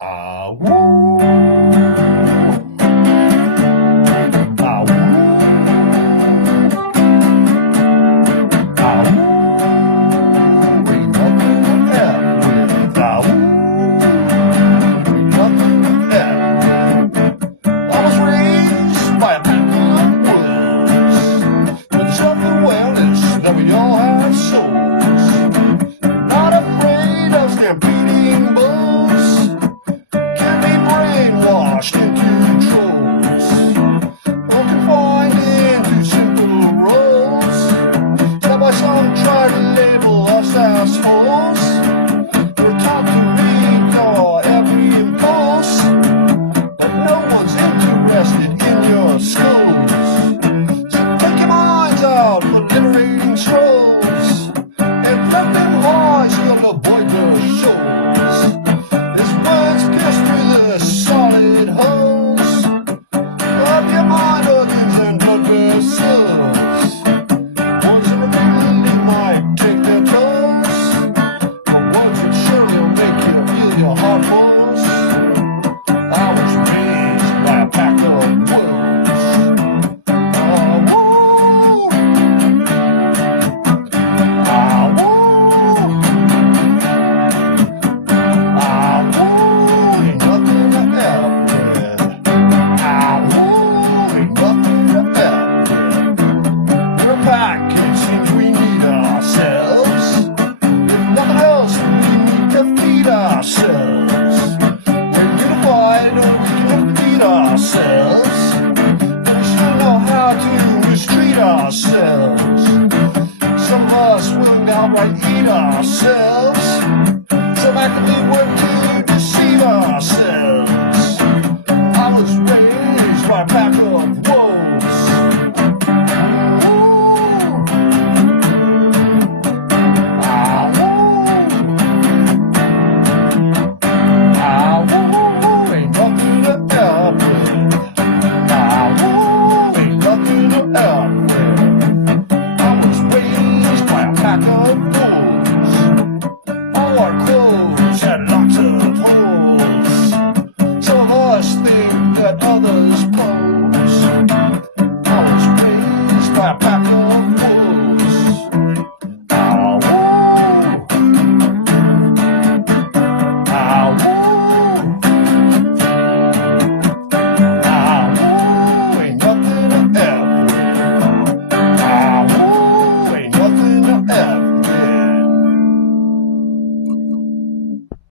Ahh-Wu. Ahh-Wu. Ahh-Wu. Ain't nothing to F with. Ahh-Wu. Ain't nothing to F with. I was raised by a pack of wolves with self-awareness that we all have souls. Not afraid of stampeding bulls. Can be brainwashed into trolls. Or confined into simple roles. That why some try to label us as fools. We're taught to read your every impulse, but no one's interested in your skulls. So take your minds out for liberating strolls, and let them high so you'll avoid the shoals. This words pierce through the solid holes of your mind organs and blood vessels. Ones that repeatedly might take their tolls, but ones that surely will make you feel your heart pulse.